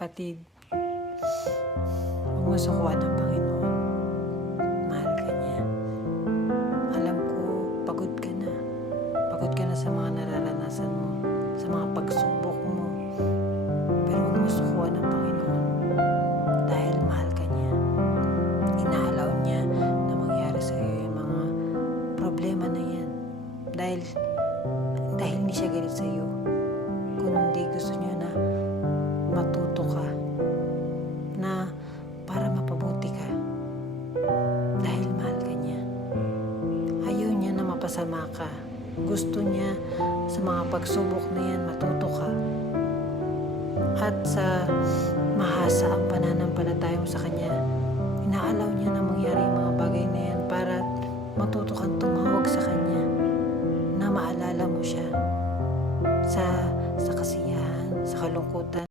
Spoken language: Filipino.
Kapatid, huwag mo sukuan ng Panginoon. Mahal ka niya. Alam ko, pagod ka na. Pagod ka na sa mga nararanasan mo, sa mga pagsubok mo. Pero huwag mo sukuan ng Panginoon dahil mahal ka niya. Inaalaw niya na mangyari sa iyo yung mga problema na yan. Dahil hindi siya galit sa iyo, kundi gusto niya na matuto ka, na para mapabuti ka. Dahil mahal ka niya. Ayaw niya na mapasama ka. Gusto niya sa mga pagsubok na yan matuto ka. At sa mahasa ang pananampalataya mo sa Kanya, inaalaw niya na mangyari yung mga bagay na yan para matuto kang tumawag sa Kanya, na maalala mo siya sa kasiyahan, sa kalungkutan.